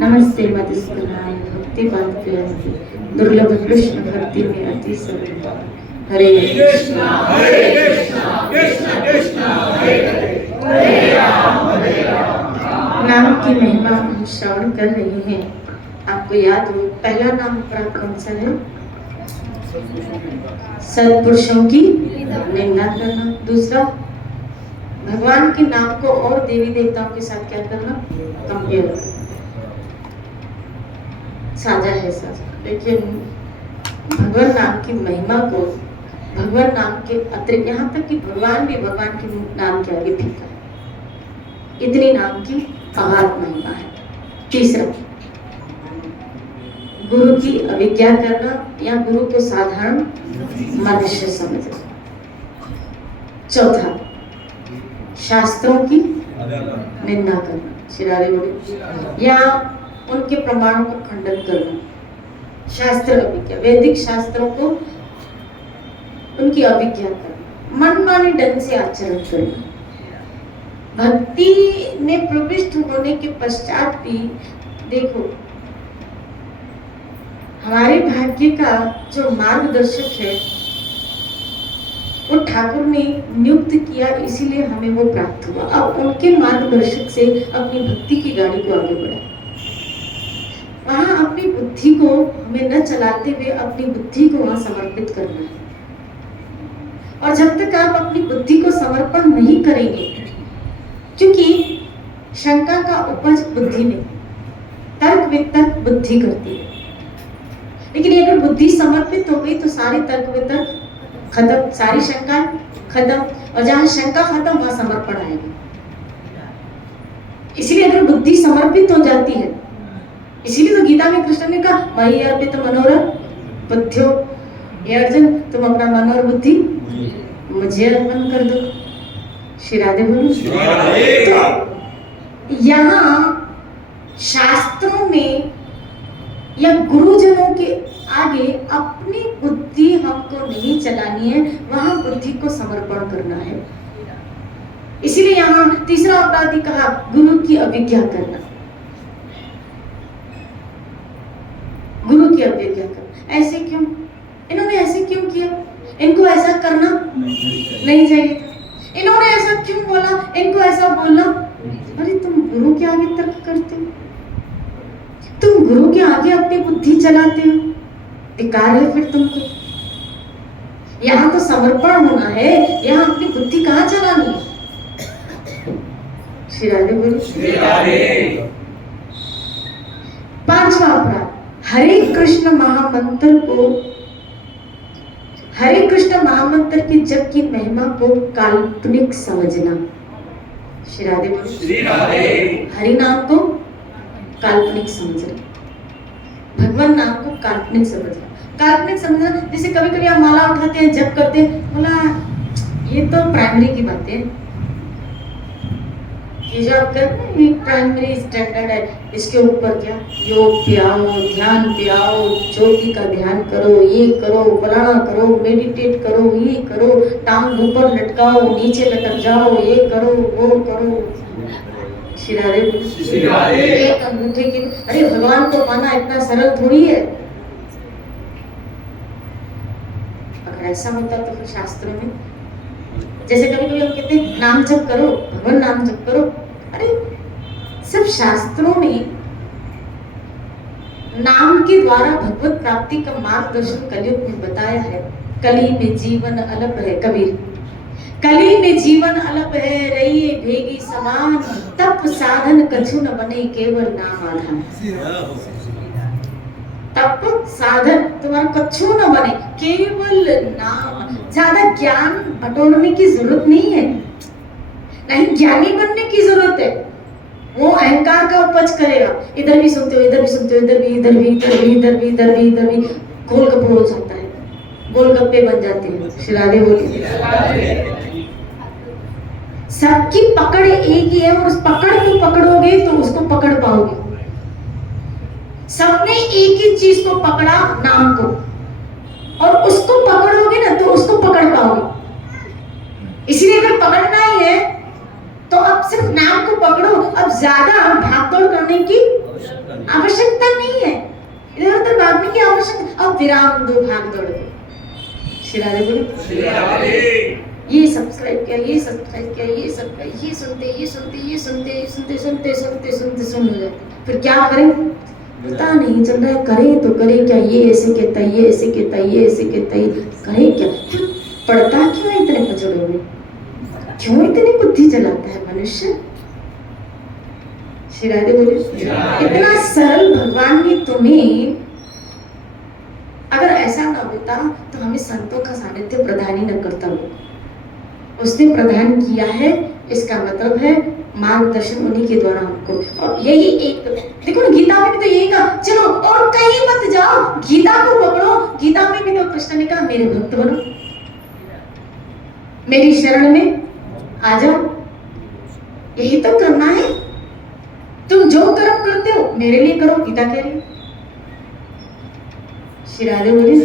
नमस्ते मधुसूदनाय भक्ति पादप्रियस्ते दुर्लभ कृष्ण भक्ति में अति सरल हरे कृष्णा कृष्ण कृष्ण हरे राम। नाम की महिमा हम श्रवण कर रहे हैं। आपको याद हो पहला नाम कौन सा है? सत्पुरुषों की निंदा करना। दूसरा भगवान के नाम को और देवी देवताओं के साथ क्या करना? कंपेयर, साझा है साझा। लेकिन भगवान नाम की महिमा को भगवान नाम के अतिरिक्त, यहाँ तक कि भगवान भी भगवान के नाम के आगे फीका है। इतनी नाम की अगाध महिमा है। तीसरा गुरु की अवज्ञा करना या गुरु को साधारण मनुष्य समझना। चौथा शास्त्रों की निंदा करना, शिरारे बोले, या उनके प्रमाणों को खंडन करना। शास्त्र अविज्ञा, वैदिक शास्त्रों को उनकी अविज्ञा करना, मनमाने ढंग से आचरण करना। भक्ति में प्रविष्ट होने के पश्चात भी देखो हमारे भाग्य का जो मार्गदर्शक है वो ठाकुर ने नियुक्त किया, इसीलिए हमें वो प्राप्त हुआ। अब उनके मार्गदर्शक से अपनी भक्ति की गाड़ी को आगे बढ़ाए। वहां अपनी बुद्धि को हमें न चलाते हुए अपनी बुद्धि को वहां समर्पित करना है। और जब तक आप अपनी बुद्धि को समर्पण नहीं करेंगे, क्योंकि शंका का उपज बुद्धि में, तर्क वितर्क बुद्धि करती है, लेकिन अगर बुद्धि समर्पित हो गई तो सारी तर्क वितर्क खत्म, सारी शंका खत्म, और जहां शंका खत्म वहां समर्पण आएगा। इसलिए अगर बुद्धि समर्पित हो जाती है, इसीलिए तो गीता में कृष्ण ने कहा मयि अर्पित मनोरथ बुद्धियो, ये अर्जुन तुम अपना मन और बुद्धि मुझे अर्पण कर दो। श्री राधे बोलो। तो यहाँ शास्त्रों में या गुरुजनों के आगे अपनी बुद्धि हमको नहीं चलानी है, वहां बुद्धि को समर्पण करना है। इसीलिए यहाँ तीसरा अपराध ही कहा गुरु की अवज्ञा करना, गुरु की अवज्ञा करना। ऐसे क्यों, इन्होंने ऐसे क्यों किया, इनको ऐसा करना नहीं चाहिए था, इन्होंने ऐसा क्यों बोला, इनको ऐसा बोलना। अरे तुम गुरु के आगे तर्क करते हो, तुम गुरु के आगे अपनी बुद्धि चलाते हो, धिक्कार है फिर तुमको। यहाँ तो समर्पण होना है, यहाँ अपनी बुद्धि कहाँ चलानी है। श्री राधे बोलिए। पांचवा अपराध, हरे कृष्ण महामंत्र को, हरे कृष्ण महामंत्र की जप की महिमा को काल्पनिक समझना। श्री राधे बोलिए। हरि नाम को काल्पनिक समझना, भगवान नाम को काल्पनिक समझना। काल्पनिक समझना जैसे कभी कभी आप माला उठाते हैं, जप करते हैं, बोला ये तो प्राइमरी की बात है, ये जो आप करते हैं ये प्राइमरी स्टैंडर्ड है, इसके ऊपर क्या योग पे आओ, ध्यान पे आओ, ज्योति का ध्यान करो, ये करो, फलाना करो, मेडिटेट करो, ये करो, टांग ऊपर लटकाओ, नीचे लटक जाओ, ये करो, वो करो। एक अंगूठे की, अरे भगवान को पाना इतना सरल थोड़ी है। अगर ऐसा होता तो फिर शास्त्रों में, जैसे कभी कभी हम कहते हैं नाम जप करो, भगवान नाम जप करो, अरे सब शास्त्रों में नाम के द्वारा भगवत प्राप्ति का मार्गदर्शन कलयुग में बताया है। कली में जीवन अलप है, कबीर कली में जीवन अलप है, रहिए भेगी समान, तप साधन कछु न बने केवल नाम आधान। तप साधन तुम्हारा कछु न बने, केवल नाम। ज्यादा ज्ञान बटोरने की जरूरत नहीं है, नहीं ज्ञानी बनने की जरूरत है। वो अहंकार का उपज करेगा, इधर भी सुनते हो, इधर भी सुनते हो, इधर भी, इधर भी, इधर भी, इधर भी, इधर भी, इधर भी, गोलगप्पे हो जाता है, गोलगप्पे बन जाते हैं। श्री राधे बोलिए। सबकी पकड़ एक ही है, और उस पकड़ को पकड़ोगे तो उसको पकड़ पाओगे। सबने एक ही चीज को पकड़ा, नाम को, और उसको पकड़ोगे ना तो उसको पकड़ पाओगे। इसलिए अगर पकड़ना ही है तो अब सिर्फ नाम को पकड़ो, अब ज्यादा भागदौड़ करने की आवश्यकता नहीं है, इधर उधर भागने की आवश्यकता, अब विराम दो भागदौड़ को। श्री राधे बोलिए। ये सब्सक्राइब किया, ये सब्सक्राइब किया, ये सब्सक्राइब, ये सुनते, ये सुनते, ये सुनते, ये सुनते, सुनते सुनते सुनते सुन हो जाते, फिर क्या करें पता नहीं चल रहा है, करें तो करें क्या, ये ऐसे कहता है, ये ऐसे कहता है, ये ऐसे कहता है, करें क्या, पढ़ता क्यों है इतने पचड़ों में, क्यों इतनी बुद्धि चलाता है मनुष्य। श्री राधे बोले। इतना सरल भगवान ने तुम्हें, अगर ऐसा ना होता तो हमें संतों का सानिध्य प्रदान ही न करता वो, उसने प्रदान किया है, इसका मतलब है मार्गदर्शन उन्हीं के द्वारा हमको। और यही एक देखो ना, गीता में भी तो यही कहा, चलो और कहीं मत जाओ, गीता को पकड़ो। गीता में भी तो कृष्ण ने कहा मेरे भक्त बनो, मेरी शरण में आ जाओ, यही तो करना है। तुम जो कर्म करते हो मेरे लिए करो, गीता कह रही। श्री राधे बोलिए।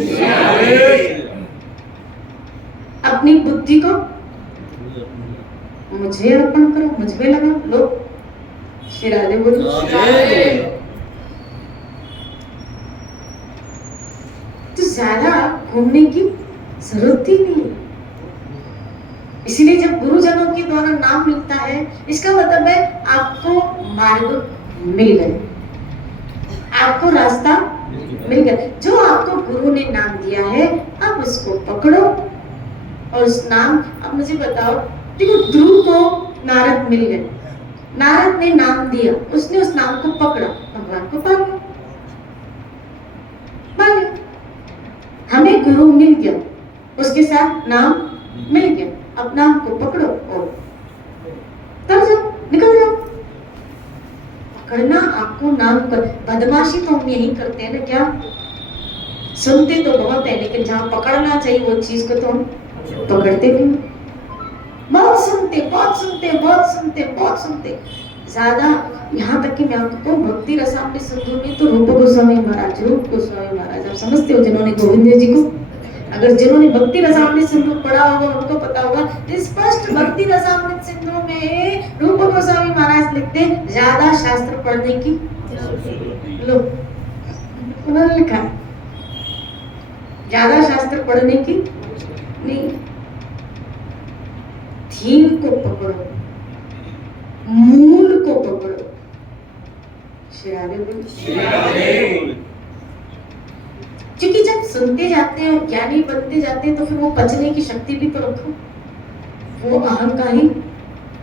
अपनी बुद्धि को मुझे अर्पण करो, मुझ में लगा लो। श्री राधे बोलिए। तो ज्यादा घूमने की जरूरत ही नहीं है। इसीलिए जब गुरुजनों के द्वारा नाम मिलता है, इसका मतलब है आपको मार्ग मिल गए, आपको रास्ता मिल गया। जो आपको गुरु ने नाम दिया है, आप उसको पकड़ो, और उस नाम, अब मुझे बताओ, देखो ध्रुव को नारद मिल गए, नारद ने नाम दिया, उसने उस नाम को पकड़ा, भगवान को पा गया। हमें गुरु मिल गया, उसके साथ नाम मिल गया, अब नाम को पकड़ो और तब जाओ, निकल जाओ। पकड़ना आपको नाम पर, बदमाशी तो हम यही करते हैं ना, क्या सुनते तो बहुत है लेकिन जहाँ पकड़ना चाहिए वो चीज को तो हम पकड़ते नहीं। बहुत सुनते, बहुत सुनते, बहुत सुनते, बहुत सुनते, ज्यादा, यहाँ तक कि मैं आपको कहूँ भक्ति रसामृत सिंधु में तो रूप गोस्वामी महाराज, रूप गोस्वामी महाराज आप समझते हो, जिन्होंने गोविंद जी को, अगर जिन्होंने भक्ति रसामृत सिंधु पढ़ा होगा उनको पता होगा, स्पष्ट भक्ति रसामृत सिंधु में रूप गोस्वामी महाराज लिखते हैं ज्यादा शास्त्र पढ़ने की लो, उन्होंने लिखा ज्यादा शास्त्र पढ़ने की नहीं, थीम को पकड़ो, मूल को पकड़ो। क्योंकि जब सुनते जाते हैं और ज्ञानी बनते जाते हैं तो फिर वो पचने की शक्ति भी तो रखो, वो अहंकारी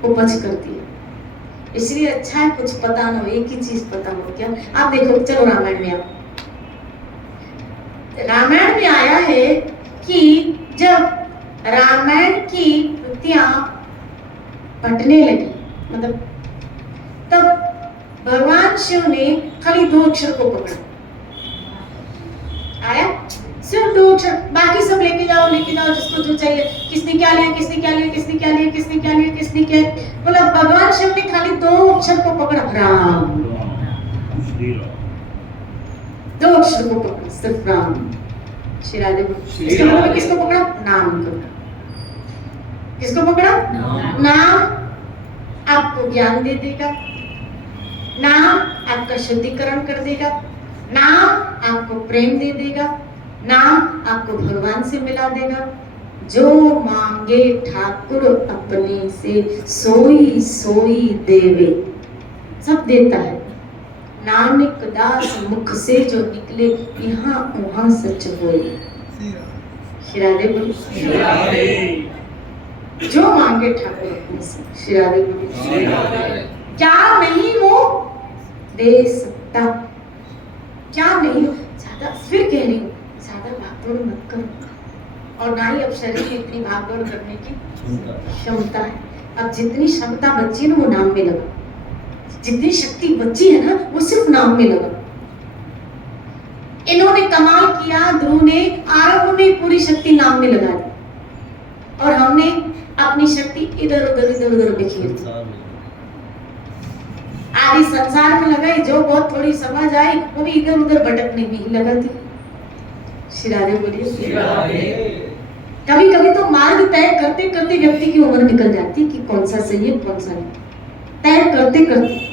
वो पच करती है, इसलिए अच्छा है कुछ पता ना हो, एक ही चीज पता हो। क्या आप देखो, चलो रामायण में, आप रामायण में आया है कि जब रामायण की कृतियां बंटने लगी, मतलब तब भगवान शिव ने खाली 2 अक्षर को पकड़ा, आया सिर्फ 2 अक्षर, बाकी सब लेके जाओ जिसको जो चाहिए, किसने क्या लिया, किसने क्या लिया, किसने क्या लिया, किसने क्या लिया, किसने क्या, मतलब भगवान शिव ने खाली 2 अक्षर को पकड़ा, राम, 2 अक्षर को पकड़ा, सिर्फ राम। शिरादे इसका मतलब किसको पकड़ा, नाम को, किसको पकड़ा, नाम आपको ज्ञान दे देगा, नाम आपका शुद्धिकरण कर देगा, नाम आपको प्रेम दे देगा, नाम आपको भगवान से मिला देगा। जो मांगे ठाकुर अपने से सोई सोई देवे, सब देता है। नानक दास मुख से जो निकले यहाँ वहां सच होए। शिरादे बोली, जो मांगे ठाकुर अपने से, शिरादे बोली, क्या नहीं वो दे सकता, क्या नहीं, ज्यादा फिर कह रही हूँ, ज्यादा भागदौड़ मत करो, और ना ही अब शरीर में इतनी भागदौड़ करने की क्षमता है। अब जितनी क्षमता बची है ना वो नाम में लगा, जितनी शक्ति बची है ना वो सिर्फ नाम में लगा। इन्होंने कमाल किया, ध्रुव ने आरंभ में पूरी शक्ति नाम में लगा दी, और हमने अपनी शक्ति इधर उधर बिखेर दी, आदि संसार में लगाई, जो बहुत थोड़ी समझ आई वो भी इधर उधर भटकने में ही लगा दी। शिरादे बोलिए, कभी कभी तो मार्ग तय करते करते व्यक्ति की उम्र निकल जाती है कि कौन सा सही है कौन सा नहीं, तय करते करते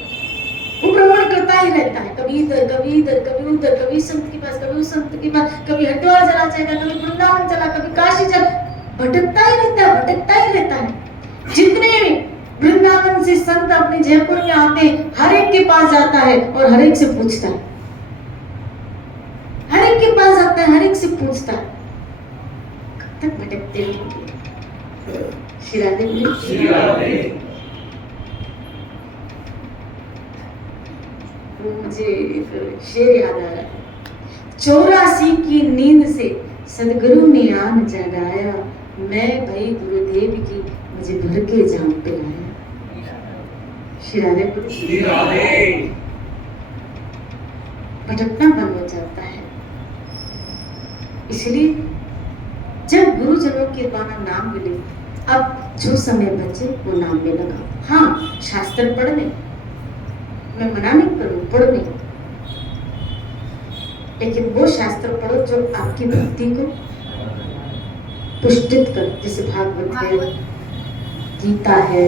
वो भ्रमण करता ही रहता है, कभी इधर कभी इधर कभी उधर, कभी संत के पास कभी उस संत के पास, कभी हरिद्वार चला जाएगा, कभी वृंदावन चला, कभी काशी चला, भटकता ही रहता है। जितने वृंदावन से संत अपने जयपुर में आते हैं, हर एक के पास जाता है और हर एक से पूछता है, हर एक के पास आता है, हर एक से पूछता है, कब तक भटकते रहेंगे। शिरादे मुझे शेर याद आ रहा है, 84 की नींद से सदगुरु ने आन जगाया, मैं भाई गुरुदेव की मुझे भर के जाम पे आया। शिरादे भटकना बंद हो जाता है। इसलिए जब गुरुजनों के द्वारा नाम मिले, अब जो समय बचे वो नाम में लगा। हाँ, शास्त्र पढ़ने, मैं मना नहीं करूं, पढ़ने, लेकिन वो शास्त्र पढ़ो जो आपकी भक्ति को पुष्टित कर, जैसे भागवत है, गीता है,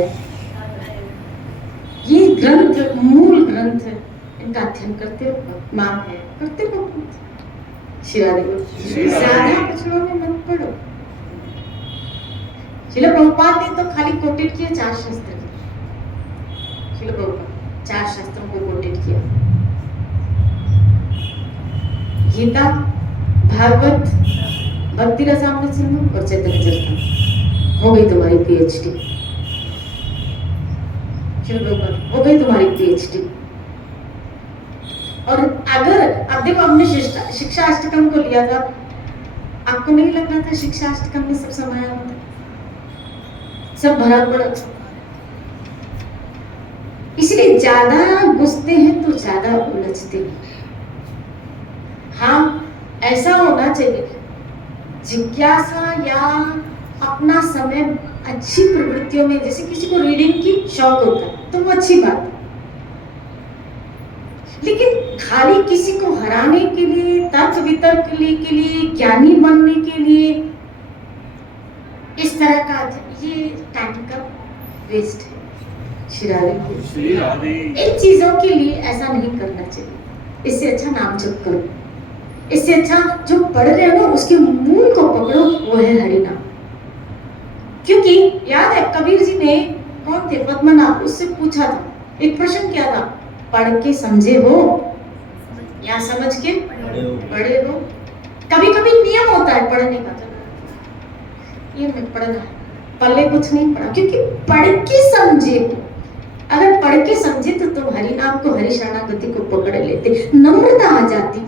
ये ग्रंथ मूल ग्रंथ है, इनका अध्ययन करते रहो, मान है करते रहो। ज्यादा कचड़ों में मत पढ़ो। श्रील प्रभुपाद ने तो खाली कोटेड किया 4 शास्त्र, श्रील प्रभुपाद 4 शास्त्रों को कोटेड किया, गीता, भागवत, भक्ति रसामृत सिंधु और चैतन्य चरितामृत। हो गई तुम्हारी पीएचडी, हो गई तुम्हारी पीएचडी। और अगर अब देखो हमने शिक्षा अष्टकम को लिया था, आपको नहीं लग रहा था शिक्षा अष्टकम में सब समाया होता, सब भरा पड़ा? इसलिए ज्यादा घुसते हैं तो ज्यादा उलझते हैं। हाँ, ऐसा होना चाहिए जिज्ञासा या अपना समय अच्छी प्रवृत्तियों में, जैसे किसी को रीडिंग की शौक होता है तो वो अच्छी बात है, लेकिन खाली किसी को हराने के लिए, तर्क वितर्क के लिए, ज्ञानी बनने के लिए इस तरह का ये टाइम का वेस्ट है। इन चीजों के लिए ऐसा नहीं करना चाहिए। इससे अच्छा नाम जप करो, इससे अच्छा जो पढ़ रहे हो उसके मूल को पकड़ो, वो है हरिनाम। क्योंकि याद है कबीर जी ने, कौन थे, पद्मनाभ, उससे पूछा था, एक प्रश्न किया था, पढ़ के समझे हो या समझ के पढ़े हो? कभी कभी नियम होता है पढ़ने का, ये मैं पढ़ना है, पल्ले कुछ नहीं पढ़ा, क्योंकि पढ़ के समझे हो। अगर पढ़ के समझे तो तुम हरि नाम को, हरि शरणागति को पकड़ लेते, नम्रता आ जाती,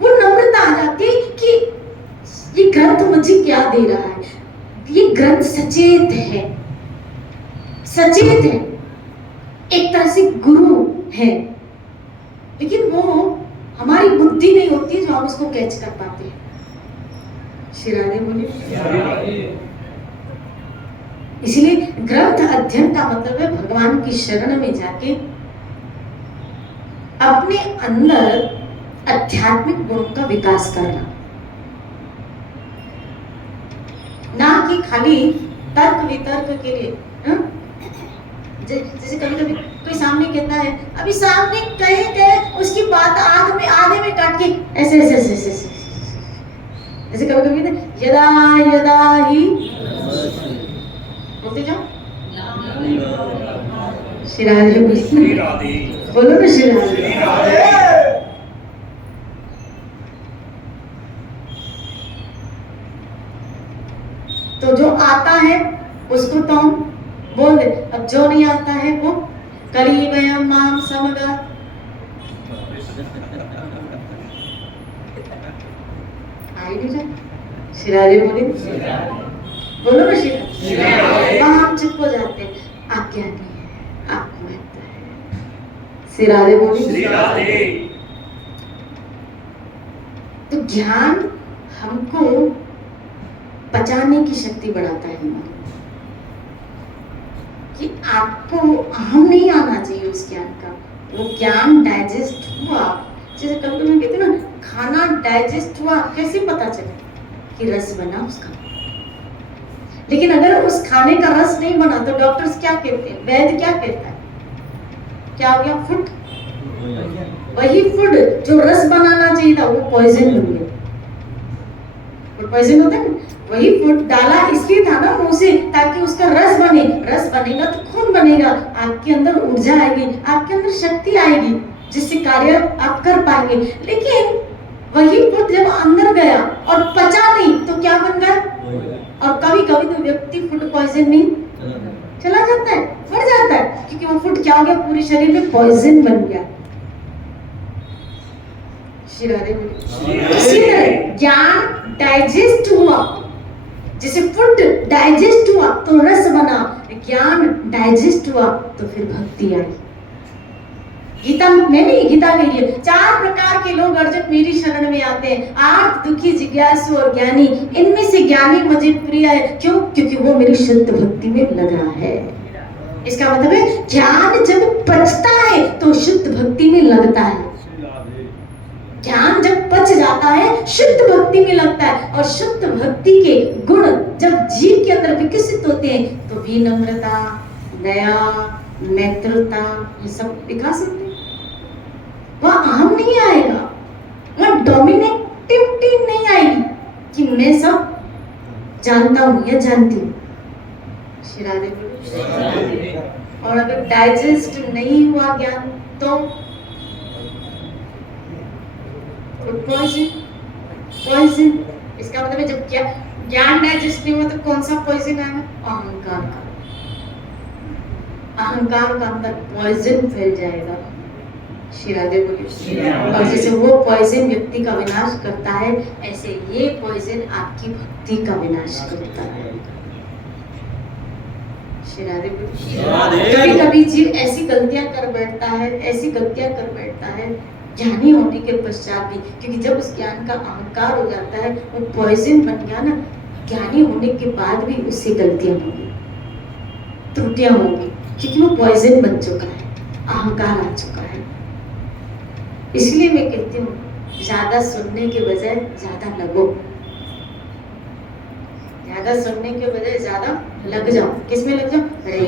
वो नम्रता आ जाती कि ये ग्रंथ मुझे क्या दे रहा है, ये ग्रंथ सचेत है, सचेत है, एक तरह से गुरु है, लेकिन वो हमारी बुद्धि नहीं होती जो हम उसको कैच कर पाते हैं। श्री राधे बोलिए। इसलिए ग्रंथ अध्ययन का मतलब है भगवान की शरण में जाके अपने अंदर आध्यात्मिक गुणों का विकास करना, ना कि खाली तर्क वितर्क के लिए। जैसे कभी कभी कोई सामने कहता है, अभी सामने कहे उसकी बात आधे में काट के ऐसे ऐसे ऐसे ऐसे ऐसे, जैसे कभी कभी यदा यदा ही बोलते जाओ, श्री राधे बोलो ना, श्री राधे। तो जो आता है उसको तो हम बोल दे, अब जो नहीं आता है वो करीबयम माम समगा, आई नहीं जा, श्री राधे बोले, बोलो ना श्री राधे। वहां हम चुप हो जाते हैं, आज्ञा नहीं है, आपको लगता है, श्री राधे बोले, श्री राधे। तो ज्ञान हमको पचाने की शक्ति बढ़ाता है हमारी, कि आपको अहम नहीं आना चाहिए उस ज्ञान का, वो ज्ञान डाइजेस्ट हुआ। जैसे कभी कभी कहते हैं ना, खाना डाइजेस्ट हुआ, कैसे पता चले कि रस बना उसका। लेकिन अगर उस खाने का रस नहीं बना तो डॉक्टर्स क्या कहते हैं, वैद्य क्या कहता है, क्या हो गया, फूड। वही फूड जो रस बनाना चाहिए था वो पॉइजन बन गया। फूड पॉइजन होता है ना, वही फूड डाला इसलिए था ना मुंह से, ताकि उसका रस बने, रस बनेगा तो खून बनेगा, आपके अंदर ऊर्जा आएगी, आपके अंदर शक्ति आएगी, जिससे कार्य आप कर पाएंगे। लेकिन वही फूड जब अंदर गया और पचा नहीं तो क्या बन गया, और कभी कभी तो व्यक्ति फूड पॉइजन नहीं चला जाता है, मर जाता है, क्योंकि वो फूड क्या हो गया, पूरे शरीर में पॉइजन बन गया। इसी तरह ज्ञान डाइजेस्ट हुआ, जैसे फूड डाइजेस्ट हुआ तो रस बना, ज्ञान डाइजेस्ट हुआ तो फिर भक्ति आई। गीता में नहीं, गीता में ये 4 प्रकार के लोग अर्जुन मेरी शरण में आते हैं, आर्त, दुखी, जिज्ञासु और ज्ञानी। इनमें से ज्ञानी मुझे प्रिय है, क्यों? क्योंकि वो मेरी शुद्ध भक्ति में लगा है। इसका मतलब है ज्ञान जब पचता है तो शुद्ध भक्ति में लगता है, ज्ञान जब पच जाता है शुद्ध भक्ति में लगता है, और शुद्ध भक्ति के गुण जब जीव के अंदर विकसित होते हैं तो विनम्रता, दया, मैत्रता, ये सब विकास होते हैं। वह अहम नहीं आएगा, वह डोमिनेटिविटी नहीं आएगी कि मैं सब जानता हूं या जानती हूँ। श्री राधे। और अगर डाइजेस्ट नहीं हुआ ज्ञान तो पॉइजन, पॉइजन इसका मतलब है जब क्या ज्ञान डाइजेस्ट नहीं हुआ तो कौन सा पॉइजन आएगा? अहंकार का। अहंकार का अंदर पॉइजन फैल जाएगा। श्री राधे बोलिए। और जैसे वो पॉइजन व्यक्ति का विनाश करता है, ऐसे ये पॉइजन आपकी भक्ति का विनाश करता है। श्री राधे बोलिए। कभी कभी जीव ऐसी गलतियां कर बैठता है, ऐसी गलतियां कर बैठता है ज्ञानी होने के पश्चात भी, क्योंकि जब उस ज्ञान का अहंकार हो जाता है, वो पॉइजन बन गया ना, ज्ञानी होने के बाद भी उससे गलतियां होंगी, त्रुटियां होंगी, क्योंकि वो पॉइजन बन चुका है, अहंकार आ चुका है। इसलिए मैं कहती हूँ ज्यादा सुनने के बजाय ज्यादा लगो, ज्यादा सुनने के बजाय ज्यादा लग जाओ। किसमें लग जाओ? हरे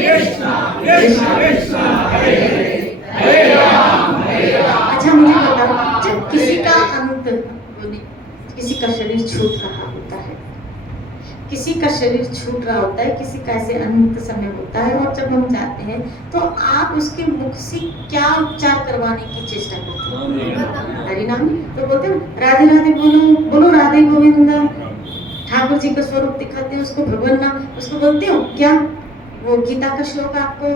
कृष्णा कृष्णा कृष्णा हरे हरे राम हरे राम। अच्छा मुझे बताओ, जब किसी का अंत, किसी का शरीर छूट रहा होता है, किसी का शरीर छूट रहा होता है, किसी का ऐसे अंत समय होता है, और जब हम जाते हैं तो आप उसके मुख से क्या उपचार करवाने की चेष्टा करते हैं? हरि नाम। तो बोलते हैं राधे राधे बोलो, बोलो राधे गोविंद। ठाकुर जी का स्वरूप दिखाते हैं, उसको भगवान नाम, उसको बोलते हो क्या? वो गीता का श्लोक आपको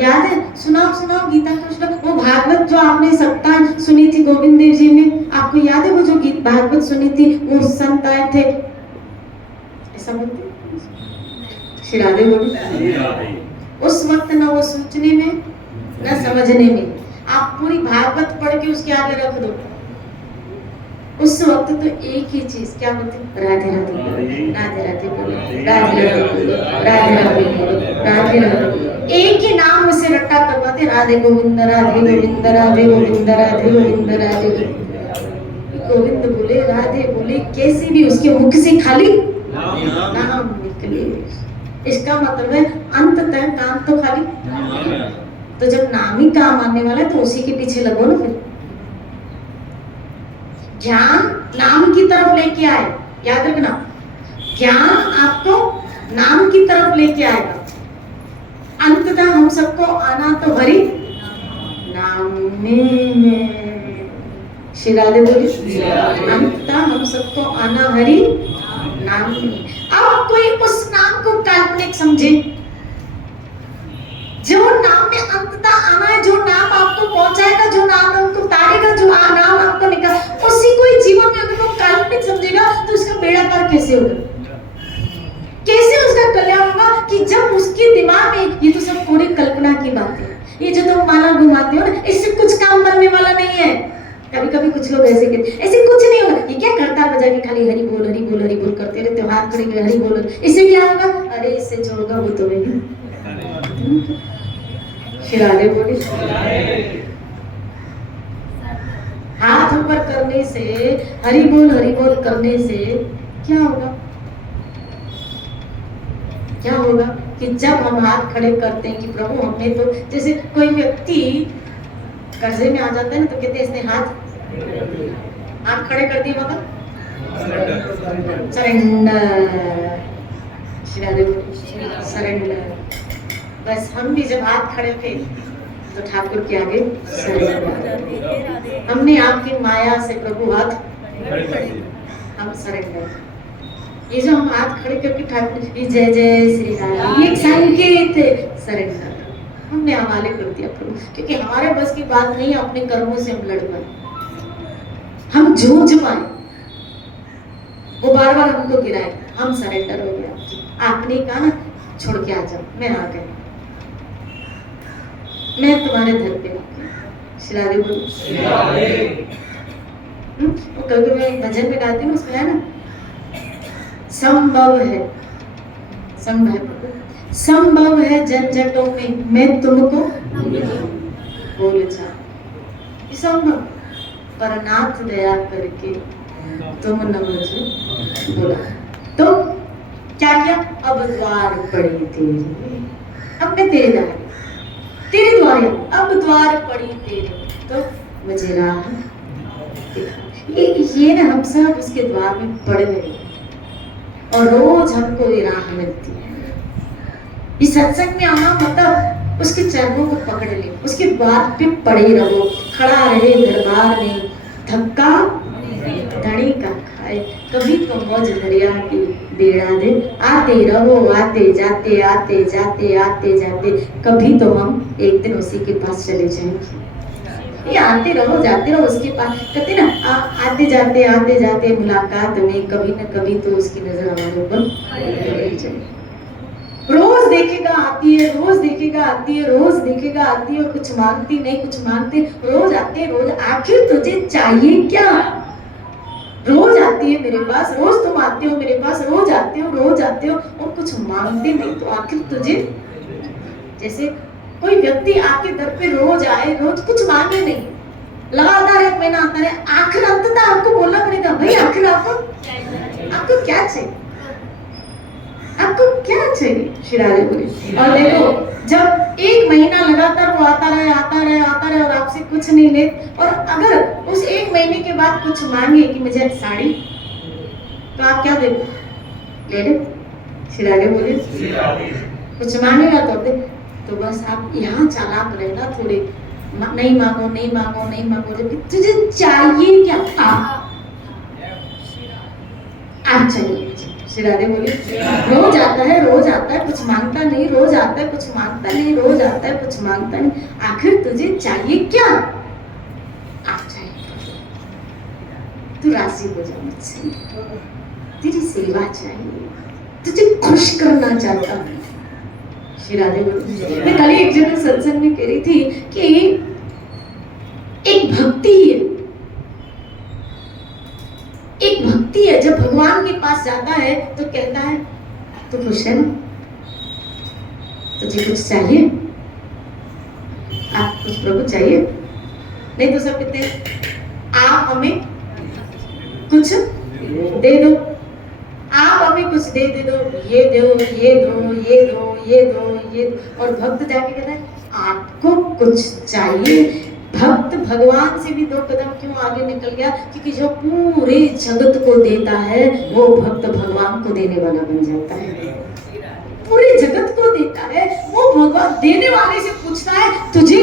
याद है? सुनाओ सुनाओ गीता का श्लोक। वो भागवत जो आपने सप्ताह सुनी थी गोविंद देव जी ने, आपको याद है? वो जो गीत भागवत सुनी थी, वो संत आए थे, ऐसा बोलते श्री राधे बोली। उस वक्त ना वो सोचने में ना समझने में, आप पूरी भागवत पढ़ के उसके आगे रख दो, उस वक्त तो एक ही चीज क्या बोलते? राधे राधे बोलो, राधे राधे बोलो, राधे राधे बोलो, राधे राधे बोलो, राधे राधे। एक ही नाम उसे रट्टा करवाते, राधे गोविंद राधे गोविंद राधे गोविंद राधे गोविंद राधे गोविंद बोले, राधे बोले, कैसे भी उसके मुख से खाली नाम निकले। इसका मतलब है अंततः काम तो खाली। तो जब नाम ही काम आने वाला है तो उसी के पीछे लगो ना। फिर ज्ञान नाम की तरफ लेके आए, याद रखना, ज्ञान आपको नाम की तरफ लेके आएगा। अंततः हम सबको आना तो हरि नाम में। श्री राधे बोली। अंततः हम सबको आना हरि नाम में। अब कोई उस नाम को काल्पनिक समझे, जो नाम में अंततः आना है, जो नाम आपको पहुंचाएगा, जो नाम आपको उतारेगा, जो नाम आपको निकाल, उसी कोई जीवन में अगर वो काल्पनिक समझेगा तो उसका बेड़ा पार कैसे होगा? कैसे उसका कल्याण होगा? कि जब उसके दिमाग में, ये तो सब पूरी कल्पना की बात है, ये जो तुम माला घुमाते हो ना, इससे कुछ काम बनने वाला नहीं है। कभी कभी कुछ लोग ऐसे कहते, ऐसे कुछ नहीं होगा, ये क्या करता बजा के खाली हरि बोल हरि बोल हरि बोल करते रहते हो, हाथ खड़े हरि बोल, इससे क्या होगा? अरे इससे जो होगा वो तो नहीं। श्री राधे बोली। हाथ ऊपर करने से, हरि बोल करने से क्या होगा? क्या होगा कि जब हम हाथ खड़े करते हैं कि प्रभु हमने तो, जैसे कोई व्यक्ति कर्जे में आ जाता है ना, तो कहते हैं इसने हाथ खड़े कर दिए, मगर सरेंडर। श्री राधे बोली। सरेंडर। बस हम भी जब हाथ खड़े थे तो ठाकुर के आगे सरेंडर। हमने आपकी माया से प्रभु हाथ, हम सरेंडर। ये जो हम हाथ खड़े करके ठाकुर जय जय श्री राम, ये एक संकेत है सरेंडर। हमने हवाले कर दिया प्रभु, क्योंकि हमारे बस की बात नहीं, अपने कर्मों से हम लड़ पाए, हम जूझ पाए, वो बार बार हमको गिराए, हम सरेंडर हो गया। आपने कहा ना छोड़ के आ जाओ, मैं आ गया, मैं तुम्हारे दर पे। श्री राधे बोलो। वो कभी मैं भजन में गाती हूँ, उसमें है ना, संभव है, संभव है झंझटों में मैं तुमको बोल जाऊं, संभव, पर नाथ दया करके तुम न मुझे बोला। तो क्या किया? अब द्वार पड़ी तेरे, अब मैं तेरे द्वार, तेरे द्वार, अब द्वार पड़ी तेरे, तो मुझे राह दिखा। ये ना हम सब उसके द्वार में पड़ गए और रोज हमको ये राह मिलती है। इस सत्संग में आना मतलब उसके चरणों को पकड़ ले, उसके द्वार पे पड़े रहो, खड़ा रहे दरबार में, धक्का धनी का खाए, कभी तो मौज दरिया की बेड़ा दे। आते रहो आते जाते आते जाते आते जाते, कभी तो हम एक दिन उसी के पास चले जाएंगे। ये आते रहो जाते रहो उसके पास, कहते ना आते जाते मुलाकात में कभी न कभी तो उसकी नजर हमारे ऊपर पड़ जाए। रोज देखेगा आती है, रोज देखेगा आती है, रोज देखेगा आती है, और कुछ मांगती नहीं कुछ मांगते, रोज आते रोज, आखिर तुझे चाहिए क्या? रोज आती है मेरे पास, रोज तुम आते हो मेरे पास, रोज आते हो और कुछ मांगते नहीं, तो आखिर तुझे। जैसे कोई व्यक्ति आपके दर पे रोज आए, रोज कुछ मांगे नहीं, लगातार एक महीना आता रहे, आखिर अंततः आपको बोलना पड़ेगा भाई आखिर आपको क्या चाहिए, आपको क्या चाहिए? शिरारे बोले। और देखो जब एक महीना लगातार वो आता रहे और आपसे कुछ नहीं ले, और अगर उस एक महीने के बाद कुछ मांगे कि मुझे साड़ी, तो आप क्या देते? ले ले। शिरारे बोले कुछ मांगेगा तो बस आप यहाँ चालाक रहना थोड़े, नहीं मांगो, जबकि तुझे चाहिए क्या? आप चाहिए। शिरारे बोले रोज आता है कुछ मांगता नहीं, रोज आता है कुछ मांगता नहीं, रोज आता है कुछ मांगता नहीं, आखिर तुझे चाहिए क्या? आप चाहिए, तू राजी हो जा मुझसे, तेरी सेवा चाहिए, तुझे खुश करना चाहता हूँ। शिरारे बोले मैं कल एक जगह सत्संग में कह रही थी कि एक भक्ति है, जब भगवान के पास जाता है तो कहता है तू खुश है ना, तुझे कुछ चाहिए? आप कुछ प्रभु चाहिए? नहीं तो सब कहते हैं आप हमें कुछ दे दो, आप हमें कुछ दे दो, ये दो, और भक्त जाके कहता है आपको कुछ चाहिए। भक्त भगवान से भी 2 कदम क्यों आगे निकल गया? क्योंकि जो पूरे जगत को देता है वो भक्त भगवान को देने वाला बन जाता है। पूरे जगत को देता है वो भगवान देने वाले से पूछता है तुझे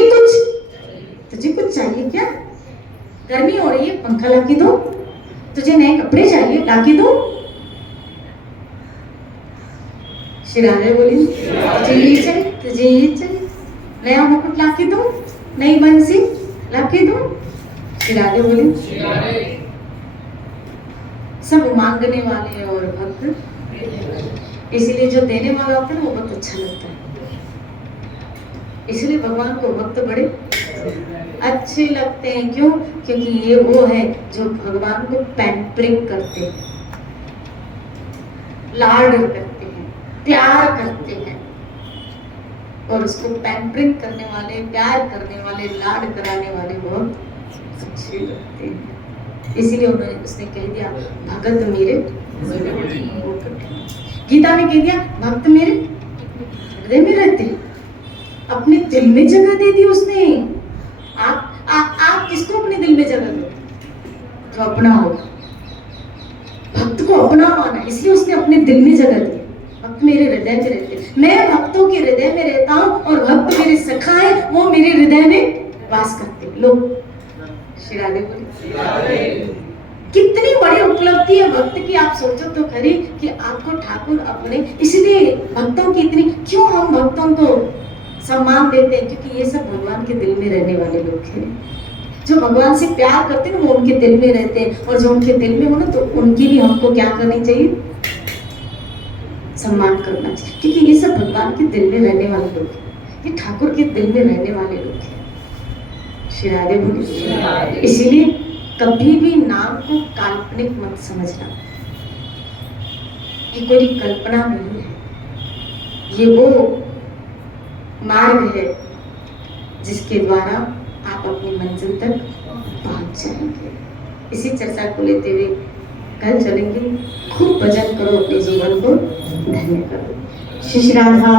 कुछ चाहिए क्या? गर्मी हो रही है, पंखा ला के दो। तुझे नए कपड़े चाहिए, ला के दो। शिरारे बोली तुझे ये चाहिए, नया मुकुट ला के दो, नई बंसी ला के दो। शिरारे बोली सब मांगने वाले और भक्त, इसलिए जो देने वाला होता है वो बहुत अच्छा लगता है। इसलिए भगवान को भक्त बड़े अच्छे लगते हैं। क्यों? क्योंकि ये वो है जो भगवान को पैम्परिंग करते हैं, लाड करते हैं, प्यार करते हैं, और उसको पैम्परिंग करने वाले, प्यार करने वाले, लाड कराने वाले बहुत अच्छे लगते हैं। इसीलिए उसने कह दिया भगत मेरे, गीता में कह दिया भक्त मेरे हृदय में रहते हैं, अपने दिल में जगह दे दी उसने। आप किसको अपने दिल में जगह दो? जो अपना होगा, भक्त को अपना माना, इसलिए उसने अपने दिल में जगह दी। भक्त मेरे हृदय में रहते हैं, मैं भक्तों के हृदय में रहता हूँ, और भक्त मेरे सखा है, वो मेरे हृदय में वास करते हैं। लोग शिरारे बोले कितनी बड़ी उपलब्धि है भक्त की। आप सोचो तो खरी कि आपको ठाकुर अपने, इसलिए भक्तों की इतनी, क्यों हम भक्तों को सम्मान देते हैं? क्योंकि ये सब भगवान के दिल में रहने वाले लोग हैं। जो भगवान से प्यार करते हैं वो उनके दिल में रहते हैं, और जो उनके दिल में हो ना, तो उनकी भी हमको क्या करनी चाहिए? सम्मान करना चाहिए, क्योंकि ये सब भगवान के दिल में रहने वाले लोग हैं, ये ठाकुर के दिल में रहने वाले लोग हैं। शिरारे बोले इसीलिए कभी भी नाम को काल्पनिक मत समझना, ये कोई कल्पना नहीं है, ये वो मार्ग है जिसके द्वारा आप अपनी मंजिल तक पहुंच जाएंगे। इसी चर्चा को लेते हुए कल चलेंगे। खूब भजन करो, अपने जीवन को धन्य करो। श्री राधा